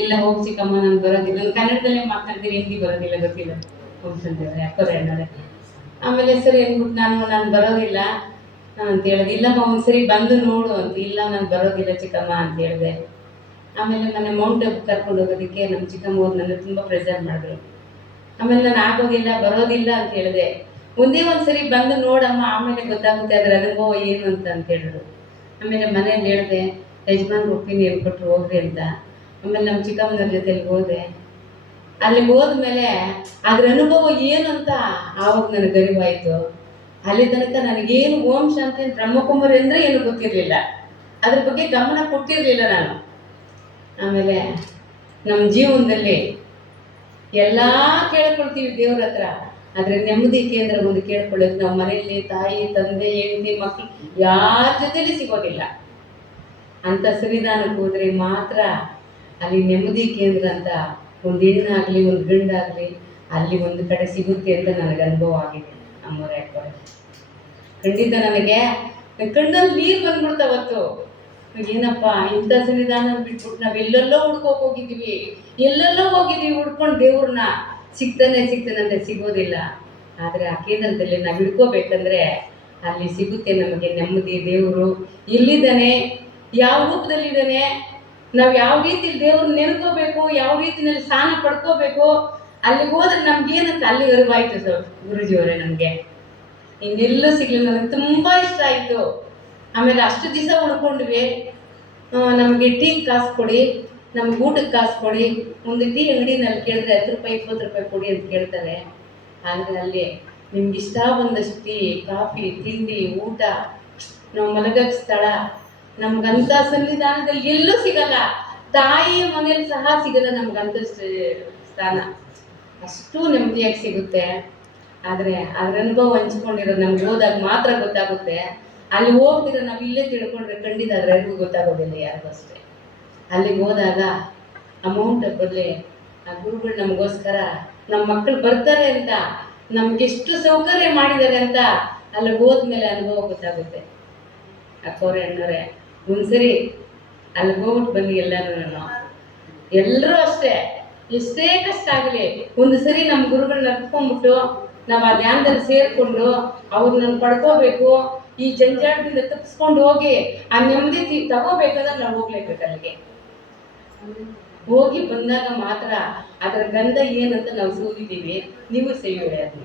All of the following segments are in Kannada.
ಇಲ್ಲ ಹೋಗಿ ಚಿಕ್ಕಮ್ಮ ನಾನು ಬರೋದಿಲ್ಲ, ನಾನು ಕನ್ನಡದಲ್ಲೇ ಮಾತಾಡ್ತೀನಿ, ಹಿಂದಿ ಬರೋದಿಲ್ಲ ಗೊತ್ತಿಲ್ಲ ಅಂತಂದಿದ್ದಾರೆ ಅಕ್ಕವ್ರೆ ಅಣ್ಣವ್ರೆ. ಆಮೇಲೆ ಸರಿ ಅಂದ್ಬಿಟ್ಟು ನಾನು ಬರೋದಿಲ್ಲ ಅಂತ ಹೇಳಿದೆ. ಇಲ್ಲಮ್ಮ ಒಂದ್ಸರಿ ಬಂದು ನೋಡು ಅಂತ. ಇಲ್ಲ ನಾನು ಬರೋದಿಲ್ಲ ಚಿಕ್ಕಮ್ಮ ಅಂತ ಹೇಳಿದೆ. ಆಮೇಲೆ ಮೊನ್ನೆ ಮೌಂಟ್ ಅಬ್ ಕರ್ಕೊಂಡು ಹೋಗೋದಕ್ಕೆ ನಮ್ಮ ಚಿಕ್ಕಮ್ಮ ಅವ್ರು ನನ್ನ ತುಂಬ ಪ್ರೆಸರ್ ಮಾಡಿದ್ರು. ಆಮೇಲೆ ನಾನು ಆಗೋದಿಲ್ಲ ಬರೋದಿಲ್ಲ ಅಂತ ಹೇಳಿದೆ. ಒಂದೇ ಒಂದ್ಸರಿ ಬಂದು ನೋಡಮ್ಮ, ಆಮೇಲೆ ಗೊತ್ತಾಗುತ್ತೆ ಅದರ ಅನುಭವ ಏನು ಅಂತ ಹೇಳಿದ್ರು. ಆಮೇಲೆ ಮನೇಲಿ ಹೇಳಿದೆ, ಯಜಮಾನ್ರು ಒಪ್ಪಿನಿ ಹೇಳ್ಕೊಟ್ರು ಹೋಗ್ರಿ ಅಂತ. ಆಮೇಲೆ ನಮ್ಮ ಚಿಕ್ಕಮ್ಮನವ್ರ ಜೊತೆಲಿ ಹೋದೆ. ಅಲ್ಲಿ ಹೋದ್ಮೇಲೆ ಅದ್ರ ಅನುಭವ ಏನು ಅಂತ ಆವಾಗ ನನಗೆ ಅರಿವಾಯಿತು. ಅಲ್ಲಿ ತನಕ ನನಗೇನು ಓಂ ಶಾಂತಿ ಬ್ರಹ್ಮಕುಮಾರಿ ಅಂದರೆ ಏನು ಗೊತ್ತಿರಲಿಲ್ಲ, ಅದ್ರ ಬಗ್ಗೆ ಗಮನ ಕೊಟ್ಟಿರಲಿಲ್ಲ ನಾನು. ಆಮೇಲೆ ನಮ್ಮ ಜೀವನದಲ್ಲಿ ಎಲ್ಲ ಕೇಳ್ಕೊಳ್ತೀವಿ ದೇವ್ರ ಹತ್ರ, ಆದರೆ ನೆಮ್ಮದಿ ಕೇಂದ್ರ ಒಂದು ಕೇಳ್ಕೊಳ್ಳೋದು ನಾವು ಮನೆಯಲ್ಲಿ ತಾಯಿ ತಂದೆ ಹೆಂಡತಿ ಮಕ್ಕಳು ಯಾರ ಜೊತೆಲಿ ಸಿಗೋದಿಲ್ಲ. ಅಂಥ ಸನ್ನಿಧಾನಕ್ಕೆ ಹೋದರೆ ಮಾತ್ರ ಅಲ್ಲಿ ನೆಮ್ಮದಿ ಕೇಂದ್ರ ಅಂತ ಒಂದು ಹೆಣ್ಣಾಗಲಿ ಒಂದು ಗಂಡಾಗಲಿ ಅಲ್ಲಿ ಒಂದು ಕಡೆ ಸಿಗುತ್ತೆ ಅಂತ ನನಗೆ ಅನುಭವ ಆಗಿದೆ. ಅಮ್ಮವ್ರೆ ಹಾಕೋರೆ ಖಂಡಿತ ನನಗೆ ಕಣ್ಣಲ್ಲಿ ನೀರು ಬಂದ್ಬಿಡ್ತಾವತ್ತು. ಏನಪ್ಪ ಇಂಥ ಸನ್ನಿಧಾನ ಬಿಟ್ಬಿಟ್ಟು ನಾವು ಎಲ್ಲೆಲ್ಲೋ ಹುಡ್ಕೋಕೆ ಹೋಗಿದ್ದೀವಿ, ಎಲ್ಲೆಲ್ಲೋ ಹೋಗಿದ್ದೀವಿ ಹುಡ್ಕೊಂಡು ದೇವ್ರನ್ನ, ಸಿಗ್ತಾನೆ ಅಂತ ಸಿಗೋದಿಲ್ಲ. ಆದರೆ ಆ ಕೇಂದ್ರದಲ್ಲಿ ನಾವು ಹಿಡ್ಕೋಬೇಕಂದ್ರೆ ಅಲ್ಲಿ ಸಿಗುತ್ತೆ ನಮಗೆ ನೆಮ್ಮದಿ. ದೇವರು ಎಲ್ಲಿದ್ದಾನೆ, ಯಾವ ರೂಪದಲ್ಲಿದ್ದಾನೆ, ನಾವು ಯಾವ ರೀತಿಲಿ ದೇವ್ರನ್ನ ನೆನ್ಕೋಬೇಕು, ಯಾವ ರೀತಿಯಲ್ಲಿ ಸ್ನಾನ ಪಡ್ಕೋಬೇಕು, ಅಲ್ಲಿಗೆ ಹೋದ್ರೆ ನಮ್ಗೇನಂತ ಅಲ್ಲಿ ಅರಿವಾಯ್ತು ಸರ್ ಗುರುಜಿಯವರೇ. ನನಗೆ ಇನ್ನೆಲ್ಲೂ ಸಿಗ್ಲಿಲ್ಲ, ನನಗೆ ತುಂಬ ಇಷ್ಟ ಆಯಿತು. ಆಮೇಲೆ ಅಷ್ಟು ದಿವಸ ಉಳ್ಕೊಂಡ್ವಿ. ನಮಗೆ ಟೀ ಕಾಸು ಕೊಡಿ, ನಮ್ಗೆ ಊಟಕ್ಕೆ ಕಾಸು ಕೊಡಿ. ಒಂದು ಟೀ ಅಂಗಡಿನಲ್ಲಿ ಕೇಳಿದ್ರೆ 10 ರೂಪಾಯಿ 20 ರೂಪಾಯಿ ಕೊಡಿ ಅಂತ ಕೇಳ್ತಾರೆ. ಆದರೆ ಅಲ್ಲಿ ನಿಮ್ಗೆ ಇಷ್ಟ ಬಂದಷ್ಟು ಟೀ ಕಾಫಿ ತಿಂಡಿ ಊಟ, ನಾವು ಮಲಗಕ್ಕೆ ಸ್ಥಳ, ನಮ್ಗಂಥ ಸನ್ನಿಧಾನದಲ್ಲಿ ಎಲ್ಲೂ ಸಿಗಲ್ಲ. ತಾಯಿಯ ಮನೇಲಿ ಸಹ ಸಿಗಲ್ಲ ನಮ್ಗಂಥ ಸ್ಥಾನ. ಅಷ್ಟು ನೆಮ್ಮದಿಯಾಗಿ ಸಿಗುತ್ತೆ. ಆದರೆ ಅದ್ರ ಅನುಭವ ಹಂಚ್ಕೊಂಡಿರೋದು ನಮ್ಗೆ ಹೋದಾಗ ಮಾತ್ರ ಗೊತ್ತಾಗುತ್ತೆ. ಅಲ್ಲಿ ಹೋಗ್ತಿರೋ ನಾವು ಇಲ್ಲೇ ತಿಳ್ಕೊಂಡ್ರೆ ಖಂಡಿತ ಅದ್ರ ಅರಿವು ಗೊತ್ತಾಗೋದಿಲ್ಲ ಯಾರಿಗೂ ಅಷ್ಟೇ. ಅಲ್ಲಿಗೆ ಹೋದಾಗ ಅಮೌಂಟ್ ಬದಲಿ ಆ ಗುರುಗಳು ನಮಗೋಸ್ಕರ ನಮ್ಮ ಮಕ್ಕಳು ಬರ್ತಾರೆ ಅಂತ ನಮ್ಗೆಷ್ಟು ಸೌಕರ್ಯ ಮಾಡಿದ್ದಾರೆ ಅಂತ ಅಲ್ಲಿಗೆ ಹೋದ್ಮೇಲೆ ಅನುಭವ ಗೊತ್ತಾಗುತ್ತೆ. ಅಕ್ಕವ್ರೆ ಅಣ್ಣವ್ರೆ ಒಂದ್ಸರಿ ಅಲ್ಲಿಗೆ ಹೋಗ್ಬಿಟ್ಟು ಬನ್ನಿ ಎಲ್ಲರೂ. ಎಲ್ಲರೂ ಅಷ್ಟೇ, ಎಷ್ಟೇ ಕಷ್ಟ ಆಗಲಿ ಒಂದು ಸರಿ ನಮ್ಮ ಗುರುಗಳನ್ನ ಅರ್ತ್ಕೊಂಡ್ಬಿಟ್ಟು ನಾವು ಆ ಧ್ಯಾನದಲ್ಲಿ ಸೇರಿಕೊಂಡು ಅವ್ರನ್ನ ಪಡ್ಕೋಬೇಕು, ಈ ಜಂಜಾಟದಿಂದ ತಪ್ಪಿಸ್ಕೊಂಡು ಹೋಗಿ ಆ ನೆಮ್ಮದಿ ತಗೋಬೇಕಾದ್ರೆ ನಾವು ಹೋಗ್ಲೇಬೇಕು. ಅಲ್ಲಿಗೆ ಹೋಗಿ ಬಂದಾಗ ಮಾತ್ರ ಅದರ ಗಂಧ ಏನಂತ ನಾವು ಸೂದಿದ್ದೀವಿ. ನೀವು ಸೇವೆ ಅದನ್ನ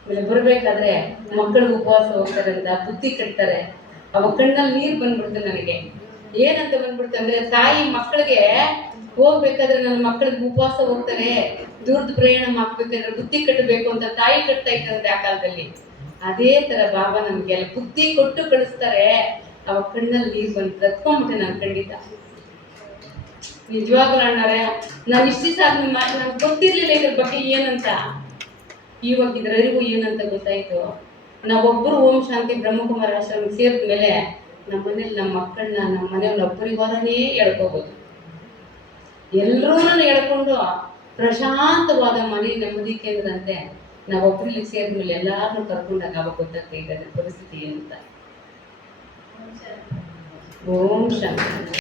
ಆಮೇಲೆ ಬರಬೇಕಾದ್ರೆ ಮಕ್ಕಳಿಗೆ ಉಪವಾಸ ಹೋಗ್ತಾರೆ ಅಂತ ಬುದ್ಧಿ ಕಟ್ತಾರೆ. ಅವ ಕಣ್ಣಲ್ಲಿ ನೀರು ಬಂದ್ಬಿಡ್ತು ನನಗೆ. ಏನಂತ ಬಂದ್ಬಿಡ್ತು ಅಂದರೆ, ತಾಯಿ ಮಕ್ಕಳಿಗೆ ಹೋಗ್ಬೇಕಾದ್ರೆ ನನ್ನ ಮಕ್ಕಳಿಗೆ ಉಪವಾಸ ಹೋಗ್ತಾರೆ, ದೂರದ ಪ್ರಯಾಣ ಮಾಡ್ಬೇಕಾದ್ರೆ ಬುದ್ಧಿ ಕಟ್ಟಬೇಕು ಅಂತ ತಾಯಿ ಕಟ್ತಾ ಇದ್ದಂತೆ ಆ ಕಾಲದಲ್ಲಿ. ಅದೇ ಥರ ಬಾಬಾ ನಮಗೆಲ್ಲ ಬುದ್ಧಿ ಕೊಟ್ಟು ಕಳಿಸ್ತಾರೆ. ಅವ ಕಣ್ಣಲ್ಲಿ ನೀರು ಬಂದು ತತ್ಕೊಂಡ್ಬಿಟ್ಟೆ ನಾನು ಖಂಡಿತ. ನಿಜವಾಗ್ಲೂ ಅಣ್ಣಾರೆ, ನಾನು ಇಷ್ಟು ದಿವಸ ಅದನ್ನ ನಂಗೆ ಗೊತ್ತಿರಲಿಲ್ಲ ಇದ್ರ ಬಗ್ಗೆ ಏನಂತ. ಇವಾಗ ಇದ್ರ ಅರಿವು ಏನಂತ ಗೊತ್ತಾಯಿತು. ನಾವೊಬ್ಬರು ಓಂ ಶಾಂತಿ ಬ್ರಹ್ಮಕುಮಾರ ಆಶ್ರಮಕ್ಕೆ ಸೇರಿದ ಮೇಲೆ ನಮ್ಮ ಮನೇಲಿ ನಮ್ಮ ಮಕ್ಕಳನ್ನ, ನಮ್ಮ ಮನೆಯವ್ರ ಪರಿವಾರನೇ ಎಳ್ಕೋಬೋದು. ಎಲ್ಲರೂ ಎಳ್ಕೊಂಡು ಪ್ರಶಾಂತವಾದ ಮನೆ ನೆಮ್ಮದಿ ಕೇಂದ್ರ ಅಂತೆ ನಾವೊಬ್ಬರಲ್ಲಿ ಸೇರಿದ್ಮೇಲೆ ಎಲ್ಲಾರನ್ನೂ ಕರ್ಕೊಂಡಾಗ ಅವಾಗ ಗೊತ್ತಾಗ್ತಾ ಇದೆ ಪರಿಸ್ಥಿತಿ ಏನಂತ. ಓಂ ಶಾಂತಿ.